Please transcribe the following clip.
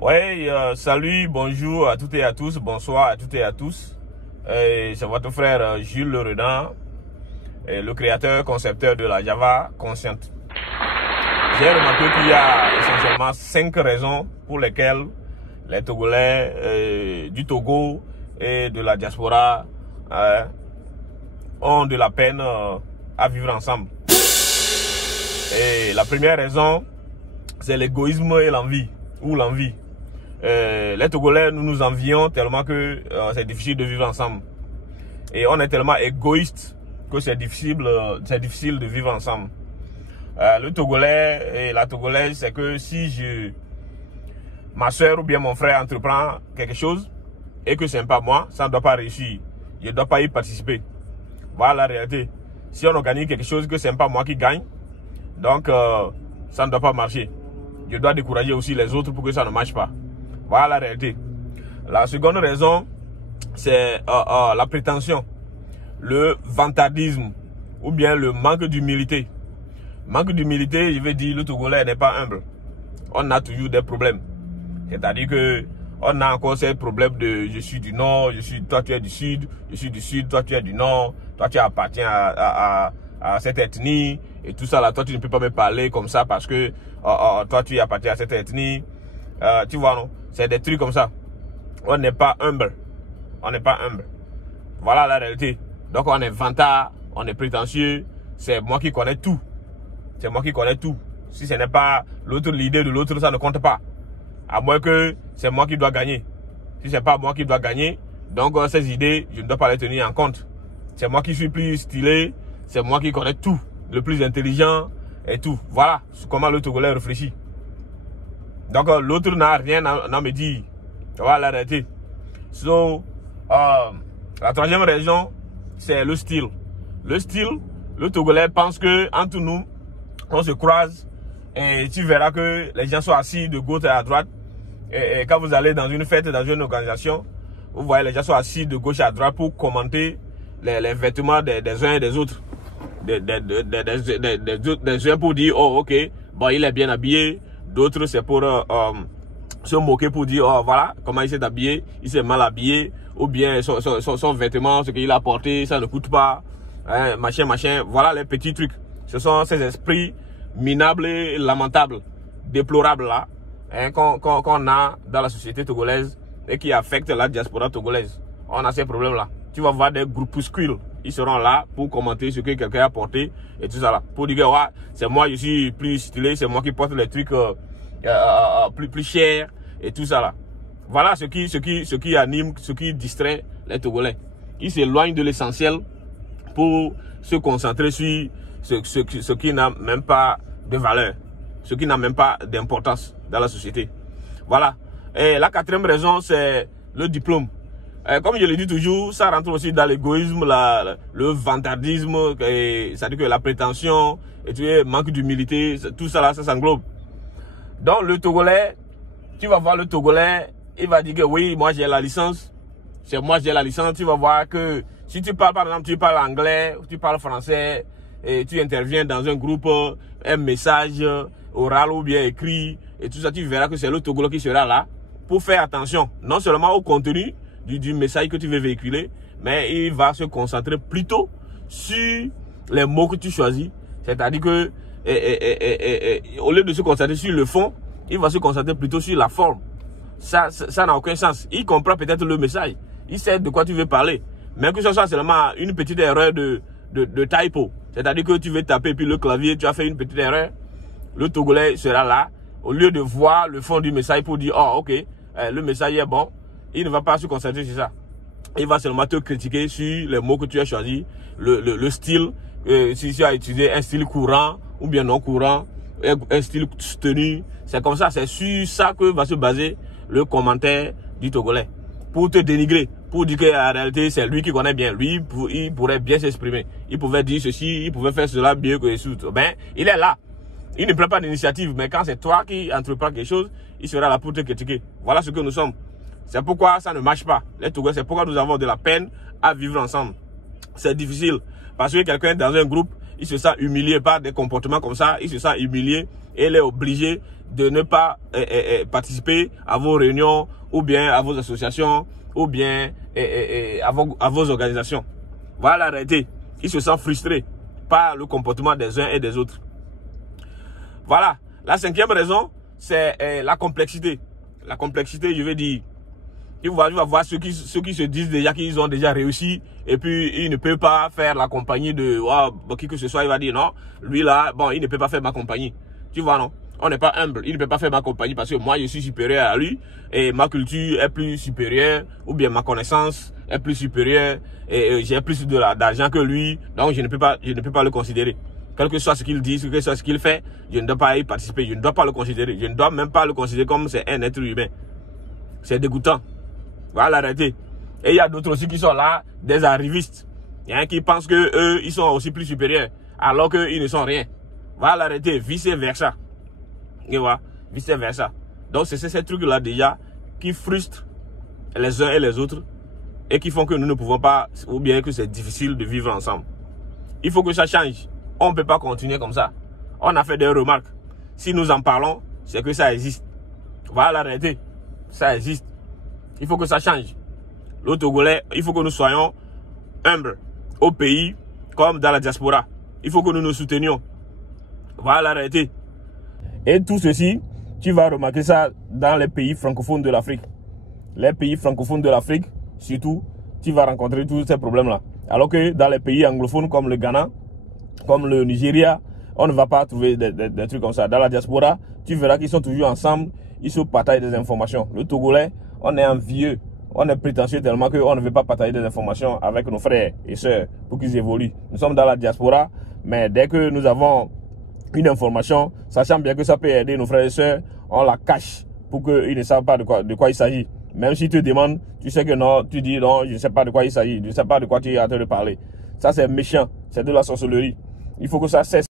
Oui, salut, bonjour à toutes et à tous, bonsoir à toutes et à tous. C'est votre frère Jules Le Renard, le créateur, concepteur de la Java consciente. J'ai remarqué qu'il y a essentiellement 5 raisons pour lesquelles les Togolais du Togo et de la diaspora ont de la peine à vivre ensemble. Et la première raison, c'est l'égoïsme et l'envie, ou l'envie. Les Togolais, nous nous envions tellement que c'est difficile de vivre ensemble. Et on est tellement égoïste que c'est difficile de vivre ensemble. Le Togolais et la Togolaise, c'est que si ma soeur ou bien mon frère entreprend quelque chose et que c'est pas moi, ça ne doit pas réussir. Je ne dois pas y participer. Voilà la réalité. Si on organise quelque chose que c'est pas moi qui gagne, donc ça ne doit pas marcher. Je dois décourager aussi les autres pour que ça ne marche pas. Voilà la réalité. La seconde raison, c'est la prétention, le vantardisme ou bien le manque d'humilité. Manque d'humilité, je veux dire, le Togolais n'est pas humble. On a toujours des problèmes. C'est-à-dire que on a encore ces problèmes de je suis du nord, toi tu es du sud, je suis du sud, toi tu es du nord, toi tu appartiens à cette ethnie et tout ça là, toi tu ne peux pas me parler comme ça parce que toi tu appartiens à cette ethnie. Tu vois non, c'est des trucs comme ça. On n'est pas humble. On n'est pas humble. Voilà la réalité. Donc on est vantard, on est prétentieux. C'est moi qui connais tout. C'est moi qui connais tout. Si ce n'est pas l'autre, l'idée de l'autre, ça ne compte pas. À moins que c'est moi qui dois gagner. Si c'est pas moi qui dois gagner, donc ces idées, je ne dois pas les tenir en compte. C'est moi qui suis plus stylé. C'est moi qui connais tout. Le plus intelligent et tout. Voilà comment le Togolais réfléchit. Donc l'autre n'a rien à me dire. Voilà la réalité. So, la troisième raison, c'est le style. Le style, le Togolais pense que entre nous, on se croise et tu verras que les gens sont assis de gauche à droite. Et quand vous allez dans une fête, dans une organisation, vous voyez les gens sont assis de gauche à droite pour commenter les vêtements des uns et des autres. Des uns pour dire, oh ok, bon il est bien habillé. D'autres c'est pour se moquer pour dire, oh voilà, comment il s'est habillé, il s'est mal habillé. Ou bien son vêtement, ce qu'il a porté, ça ne coûte pas. Hein, machin. Voilà les petits trucs. Ce sont ces esprits minables et lamentables, déplorables là, hein, qu'on a dans la société togolaise et qui affectent la diaspora togolaise. On a ces problèmes-là. Tu vas voir des groupuscules. Ils seront là pour commenter ce que quelqu'un a porté et tout ça là. Pour dire que ouais, c'est moi, je suis plus stylé, c'est moi qui porte les trucs plus chers et tout ça là. Voilà ce qui anime, ce qui distrait les Togolais. Ils s'éloignent de l'essentiel pour se concentrer sur ce qui n'a même pas de valeur, ce qui n'a même pas d'importance dans la société. Voilà. Et la quatrième raison, c'est le diplôme. Comme je le dis toujours, ça rentre aussi dans l'égoïsme, le vantardisme, c'est-à-dire que la prétention, et tu sais, manque d'humilité, tout ça là, ça s'englobe. Donc le Togolais, tu vas voir le Togolais, il va dire que oui, moi j'ai la licence, c'est moi j'ai la licence. Tu vas voir que si tu parles, par exemple, tu parles anglais, tu parles français, et tu interviens dans un groupe, un message oral ou bien écrit, et tout ça, tu verras que c'est le Togolais qui sera là pour faire attention, non seulement au contenu du message que tu veux véhiculer, mais il va se concentrer plutôt sur les mots que tu choisis. C'est-à-dire que au lieu de se concentrer sur le fond, il va se concentrer plutôt sur la forme. Ça n'a aucun sens. Il comprend peut-être le message. Il sait de quoi tu veux parler. Mais que ce soit seulement une petite erreur de typo. C'est-à-dire que tu veux taper puis le clavier, tu as fait une petite erreur. Le Togolais sera là. Au lieu de voir le fond du message pour dire, oh ok, le message est bon. Il ne va pas se concentrer sur ça. Il va seulement te critiquer sur les mots que tu as choisis. Le style, si tu as utilisé un style courant ou bien non courant, un style tenu. C'est comme ça, c'est sur ça que va se baser le commentaire du Togolais. Pour te dénigrer, pour dire qu'en réalité, c'est lui qui connaît bien. Lui, il pourrait bien s'exprimer. Il pouvait dire ceci, il pouvait faire cela mieux que les autres. Ben, il est là. Il ne prend pas d'initiative, mais quand c'est toi qui entreprends quelque chose, il sera là pour te critiquer. Voilà ce que nous sommes. C'est pourquoi ça ne marche pas. Les Togolais, c'est pourquoi nous avons de la peine à vivre ensemble. C'est difficile. Parce que quelqu'un dans un groupe, il se sent humilié par des comportements comme ça, il se sent humilié et il est obligé de ne pas participer à vos réunions ou bien à vos associations ou bien à vos organisations. Voilà la réalité. Il se sent frustré par le comportement des uns et des autres. Voilà. La 5e raison, c'est la complexité. La complexité, je veux dire, tu vas voir ceux qui se disent déjà qu'ils ont déjà réussi et puis ils ne peuvent pas faire la compagnie de qui que ce soit. Il va dire non, lui là, bon, il ne peut pas faire ma compagnie. Tu vois, non? On n'est pas humble. Il ne peut pas faire ma compagnie parce que moi, je suis supérieur à lui et ma culture est plus supérieure ou bien ma connaissance est plus supérieure et j'ai plus d'argent que lui. Donc, je ne peux pas le considérer. Quel que soit ce qu'il dit, quel que soit ce qu'il fait, je ne dois pas y participer. Je ne dois pas le considérer. Je ne dois même pas le considérer comme c'est un être humain. C'est dégoûtant. Voilà la réalité. Et il y a d'autres aussi qui sont là, des arrivistes. Il y en a qui pensent que eux, ils sont aussi plus supérieurs, alors qu'ils ne sont rien. Voilà la réalité, vice versa. Et voilà, vice versa. Donc c'est ces trucs-là déjà qui frustrent les uns et les autres et qui font que nous ne pouvons pas, ou bien que c'est difficile de vivre ensemble. Il faut que ça change. On ne peut pas continuer comme ça. On a fait des remarques. Si nous en parlons, c'est que ça existe. Voilà la réalité. Ça existe. Il faut que ça change. Le Togolais, il faut que nous soyons humbles au pays comme dans la diaspora. Il faut que nous nous soutenions. Voilà la réalité. Et tout ceci, tu vas remarquer ça dans les pays francophones de l'Afrique. Les pays francophones de l'Afrique, surtout, tu vas rencontrer tous ces problèmes-là. Alors que dans les pays anglophones comme le Ghana, comme le Nigeria, on ne va pas trouver des trucs comme ça. Dans la diaspora, tu verras qu'ils sont toujours ensemble, ils se partagent des informations. Le Togolais, on est envieux, on est prétentieux tellement qu'on ne veut pas partager des informations avec nos frères et sœurs pour qu'ils évoluent. Nous sommes dans la diaspora, mais dès que nous avons une information, sachant bien que ça peut aider nos frères et sœurs, on la cache pour qu'ils ne savent pas de quoi il s'agit. Même si tu te demandes, tu sais que non, tu dis non, je ne sais pas de quoi il s'agit, je ne sais pas de quoi tu es en train de parler. Ça c'est méchant, c'est de la sorcellerie. Il faut que ça cesse.